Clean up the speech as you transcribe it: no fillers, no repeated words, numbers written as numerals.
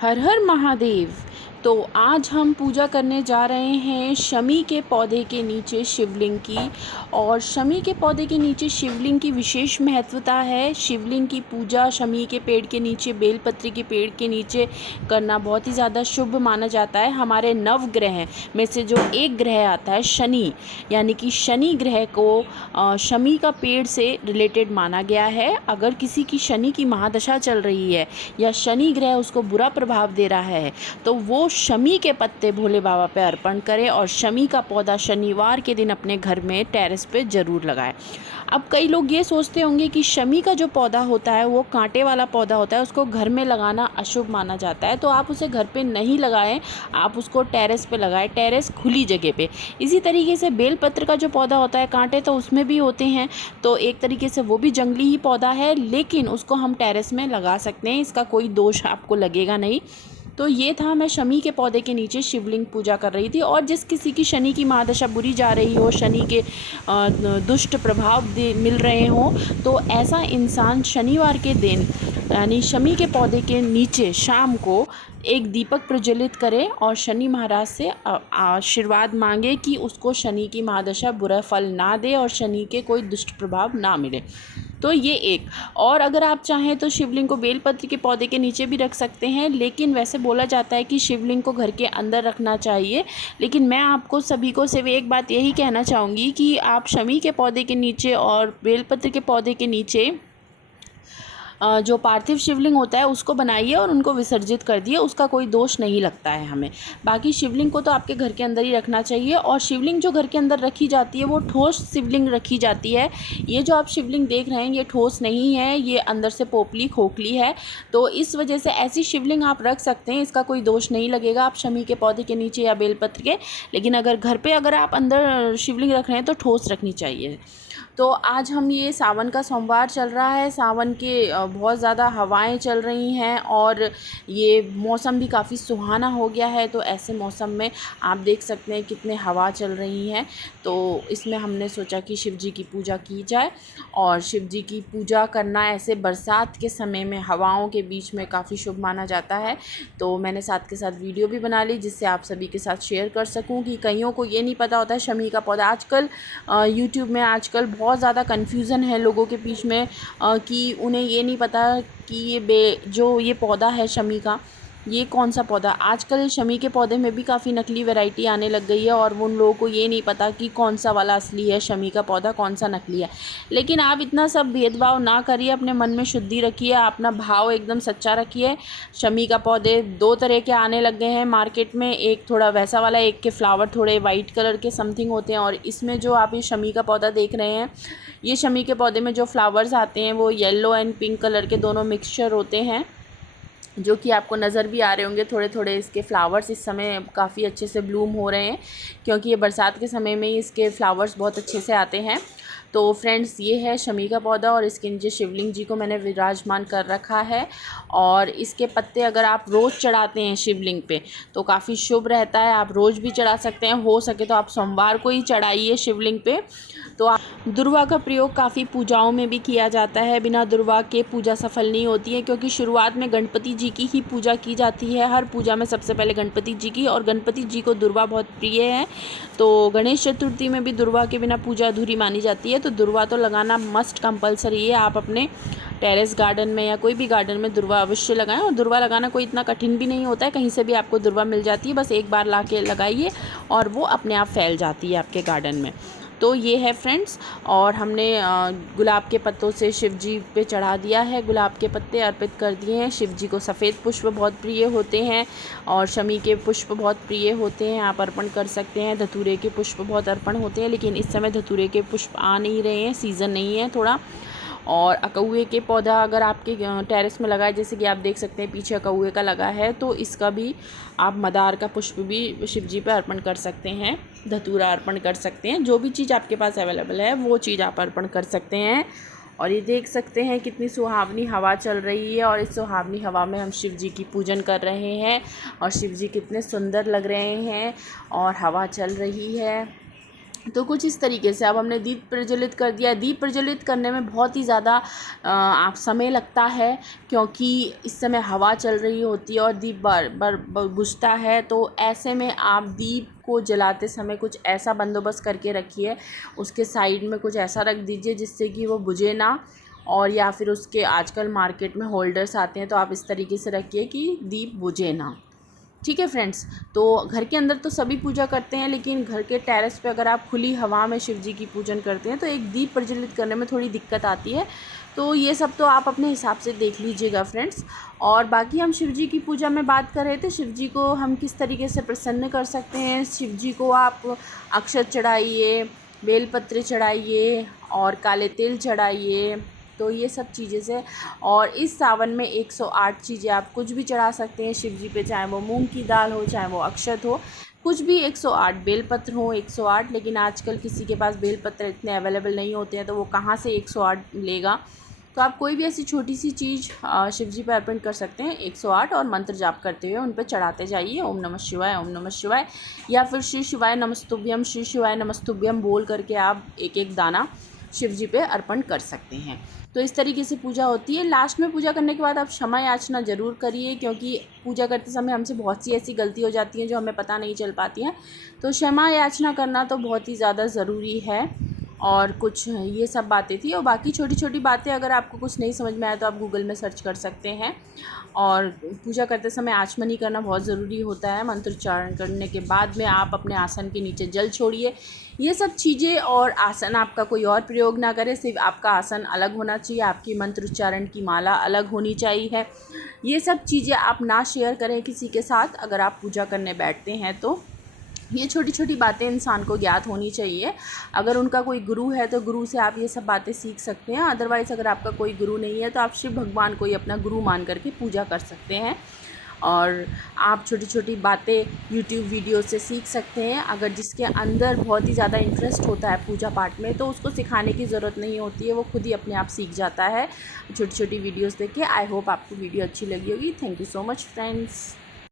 हर हर महादेव। तो आज हम पूजा करने जा रहे हैं शमी के पौधे के नीचे शिवलिंग की। और शमी के पौधे के नीचे शिवलिंग की विशेष महत्वता है। शिवलिंग की पूजा शमी के पेड़ के नीचे, बेलपत्री के पेड़ के नीचे करना बहुत ही ज़्यादा शुभ माना जाता है। हमारे नवग्रह में से जो एक ग्रह आता है शनि, यानी कि शनि ग्रह को शमी का पेड़ से रिलेटेड माना गया है। अगर किसी की शनि की महादशा चल रही है या शनि ग्रह उसको बुरा प्रभाव दे रहा है तो वो शमी के पत्ते भोले बाबा पे अर्पण करें और शमी का पौधा शनिवार के दिन अपने घर में टेरेस पे ज़रूर लगाएं। अब कई लोग ये सोचते होंगे कि शमी का जो पौधा होता है वो कांटे वाला पौधा होता है, उसको घर में लगाना अशुभ माना जाता है, तो आप उसे घर पे नहीं लगाएं, आप उसको टेरेस पे लगाएं, टेरेस खुली जगह पे। इसी तरीके से बेलपत्र का जो पौधा होता है, कांटे तो उसमें भी होते हैं, तो एक तरीके से वो भी जंगली ही पौधा है, लेकिन उसको हम टेरेस में लगा सकते हैं, इसका कोई दोष आपको लगेगा नहीं। तो ये था, मैं शमी के पौधे के नीचे शिवलिंग पूजा कर रही थी। और जिस किसी की शनि की महादशा बुरी जा रही हो, शनि के दुष्ट प्रभाव मिल रहे हों, तो ऐसा इंसान शनिवार के दिन यानी शमी के पौधे के नीचे शाम को एक दीपक प्रज्वलित करे और शनि महाराज से आशीर्वाद मांगे कि उसको शनि की महादशा बुरा फल ना दे और शनि के कोई दुष्ट प्रभाव ना मिले। तो ये एक। और अगर आप चाहें तो शिवलिंग को बेलपत्र के पौधे के नीचे भी रख सकते हैं, लेकिन वैसे बोला जाता है कि शिवलिंग को घर के अंदर रखना चाहिए। लेकिन मैं आपको सभी को सिर्फ एक बात यही कहना चाहूँगी कि आप शमी के पौधे के नीचे और बेलपत्र के पौधे के नीचे जो पार्थिव शिवलिंग होता है उसको बनाइए और उनको विसर्जित कर दिए, उसका कोई दोष नहीं लगता है हमें। बाकी शिवलिंग को तो आपके घर के अंदर ही रखना चाहिए। और शिवलिंग जो घर के अंदर रखी जाती है वो ठोस शिवलिंग रखी जाती है। ये जो आप शिवलिंग देख रहे हैं ये ठोस नहीं है, ये अंदर से पोपली खोखली है। तो इस वजह से ऐसी शिवलिंग आप रख सकते हैं, इसका कोई दोष नहीं लगेगा आप शमी के पौधे के नीचे या बेलपत्र के। लेकिन अगर घर पे अगर आप अंदर शिवलिंग रख रहे हैं तो ठोस रखनी चाहिए। तो आज हम, ये सावन का सोमवार चल रहा है, सावन के बहुत ज़्यादा हवाएं चल रही हैं और ये मौसम भी काफ़ी सुहाना हो गया है। तो ऐसे मौसम में आप देख सकते हैं कितने हवा चल रही हैं। तो इसमें हमने सोचा कि शिव जी की पूजा की जाए। और शिव जी की पूजा करना ऐसे बरसात के समय में हवाओं के बीच में काफ़ी शुभ माना जाता है। तो मैंने साथ के साथ वीडियो भी बना ली जिससे आप सभी के साथ शेयर कर सकूं कि कईयों को ये नहीं पता होता है शमी का पौधा। आजकल यूट्यूब में आजकल बहुत ज़्यादा कन्फ्यूज़न है लोगों के बीच में कि उन्हें ये नहीं पता कि जो ये पौधा है शमी का, ये कौन सा पौधा। आजकल शमी के पौधे में भी काफ़ी नकली वैरायटी आने लग गई है और उन लोगों को ये नहीं पता कि कौन सा वाला असली है शमी का पौधा, कौन सा नकली है। लेकिन आप इतना सब भेदभाव ना करिए, अपने मन में शुद्धि रखिए, अपना भाव एकदम सच्चा रखिए। शमी का पौधे दो तरह के आने लग गए हैं मार्केट में, एक थोड़ा वैसा वाला, एक के फ्लावर थोड़े वाइट कलर के समथिंग होते हैं। और इसमें जो आप ये शमी का पौधा देख रहे हैं, ये शमी के पौधे में जो फ्लावर्स आते हैं वो येलो एंड पिंक कलर के दोनों मिक्सचर होते हैं, जो कि आपको नज़र भी आ रहे होंगे। थोड़े थोड़े इसके फ्लावर्स इस समय काफ़ी अच्छे से ब्लूम हो रहे हैं क्योंकि ये बरसात के समय में ही इसके फ्लावर्स बहुत अच्छे से आते हैं। तो फ्रेंड्स, ये है शमी का पौधा और इसके नीचे शिवलिंग जी को मैंने विराजमान कर रखा है। और इसके पत्ते अगर आप रोज़ चढ़ाते हैं शिवलिंग पे तो काफ़ी शुभ रहता है। आप रोज़ भी चढ़ा सकते हैं, हो सके तो आप सोमवार को ही चढ़ाइए शिवलिंग पे। तो दुर्वा का प्रयोग काफ़ी पूजाओं में भी किया जाता है। बिना दुर्वा के पूजा सफल नहीं होती है क्योंकि शुरुआत में गणपति जी की ही पूजा की जाती है। हर पूजा में सबसे पहले गणपति जी की, और गणपति जी को दुर्वा बहुत प्रिय है। तो गणेश चतुर्थी में भी दुर्वा के बिना पूजा अधूरी मानी जाती है। तो दुर्वा तो लगाना मस्ट कंपलसरी है। आप अपने टेरेस गार्डन में या कोई भी गार्डन में दुर्वा अवश्य लगाएं। और दुर्वा लगाना कोई इतना कठिन भी नहीं होता है, कहीं से भी आपको दुर्वा मिल जाती है, बस एक बार ला के लगाइए और वो अपने आप फैल जाती है आपके गार्डन में। तो ये है फ्रेंड्स। और हमने गुलाब के पत्तों से शिव जी पे चढ़ा दिया है, गुलाब के पत्ते अर्पित कर दिए हैं। शिव जी को सफ़ेद पुष्प बहुत प्रिय होते हैं और शमी के पुष्प बहुत प्रिय होते हैं, आप अर्पण कर सकते हैं। धतूरे के पुष्प बहुत अर्पण होते हैं, लेकिन इस समय धतूरे के पुष्प आ नहीं रहे हैं, सीज़न नहीं है थोड़ा। और अकउए के पौधा अगर आपके टेरेस में लगा है, जैसे कि आप देख सकते हैं पीछे अकउए का लगा है, तो इसका भी आप मदार का पुष्प भी शिव जी पर अर्पण कर सकते हैं, धतूरा अर्पण कर सकते हैं। जो भी चीज़ आपके पास अवेलेबल है वो चीज़ आप अर्पण कर सकते हैं। और ये देख सकते हैं कितनी सुहावनी हवा चल रही है और इस सुहावनी हवा में हम शिव जी की पूजन कर रहे हैं और शिव जी कितने सुंदर लग रहे हैं और हवा चल रही है। तो कुछ इस तरीके से अब हमने दीप प्रज्वलित कर दिया। दीप प्रज्वलित करने में बहुत ही ज़्यादा आप समय लगता है, क्योंकि इस समय हवा चल रही होती है और दीप बार बार बुझता है। तो ऐसे में आप दीप को जलाते समय कुछ ऐसा बंदोबस्त करके रखिए, उसके साइड में कुछ ऐसा रख दीजिए जिससे कि वो बुझे ना, और या फिर उसके आजकल मार्केट में होल्डर्स आते हैं, तो आप इस तरीके से रखिए कि दीप बुझे ना। ठीक है फ्रेंड्स। तो घर के अंदर तो सभी पूजा करते हैं, लेकिन घर के टेरेस पे अगर आप खुली हवा में शिव जी की पूजन करते हैं तो एक दीप प्रज्वलित करने में थोड़ी दिक्कत आती है। तो ये सब तो आप अपने हिसाब से देख लीजिएगा फ्रेंड्स। और बाकी हम शिव जी की पूजा में बात कर रहे थे, शिव जी को हम किस तरीके से प्रसन्न कर सकते हैं। शिव जी को आप अक्षत चढ़ाइए, बेलपत्र चढ़ाइए और काले तिल चढ़ाइए। तो ये सब चीज़ें से, और इस सावन में 108 चीज़ें आप कुछ भी चढ़ा सकते हैं शिव जी पे, चाहे वो मूंग की दाल हो, चाहे वो अक्षत हो, कुछ भी। 108 बेलपत्र हो 108, लेकिन आजकल किसी के पास बेलपत्र इतने अवेलेबल नहीं होते हैं, तो वो कहाँ से 108 लेगा। तो आप कोई भी ऐसी छोटी सी चीज़ शिव जी पर अर्पण कर सकते हैं 108, और मंत्र जाप करते हुए उन पर चढ़ाते जाइए। ओम नमः शिवाय, ओम नमः शिवाय, या फिर श्री शिवाय नमस्तुभ्यम, श्री शिवाय नमस्तुभ्यम बोल करके आप एक एक दाना शिव जी पे अर्पण कर सकते हैं। तो इस तरीके से पूजा होती है। लास्ट में पूजा करने के बाद आप क्षमा याचना ज़रूर करिए, क्योंकि पूजा करते समय हमसे बहुत सी ऐसी गलती हो जाती हैं जो हमें पता नहीं चल पाती हैं। तो क्षमा याचना करना तो बहुत ही ज़्यादा ज़रूरी है। और कुछ ये सब बातें थी, और बाकी छोटी छोटी बातें अगर आपको कुछ नहीं समझ में आए तो आप गूगल में सर्च कर सकते हैं। और पूजा करते समय आचमनी करना बहुत ज़रूरी होता है। मंत्रोच्चारण करने के बाद में आप अपने आसन के नीचे जल छोड़िए। ये सब चीज़ें, और आसन आपका कोई और प्रयोग ना करे, सिर्फ आपका आसन अलग होना चाहिए, आपकी मंत्रोच्चारण की माला अलग होनी चाहिए। ये सब चीज़ें आप ना शेयर करें किसी के साथ अगर आप पूजा करने बैठते हैं। तो ये छोटी छोटी बातें इंसान को ज्ञात होनी चाहिए। अगर उनका कोई गुरु है तो गुरु से आप ये सब बातें सीख सकते हैं। अदरवाइज़ अगर आपका कोई गुरु नहीं है तो आप शिव भगवान को ही अपना गुरु मान करके पूजा कर सकते हैं। और आप छोटी छोटी बातें यूट्यूब वीडियो से सीख सकते हैं। अगर जिसके अंदर बहुत ही ज़्यादा इंटरेस्ट होता है पूजा पाठ में, तो उसको सिखाने की ज़रूरत नहीं होती है, वो खुद ही अपने आप सीख जाता है छोटी छोटी वीडियोस देख के। आई होप आपको वीडियो अच्छी लगी होगी। Thank you so much friends.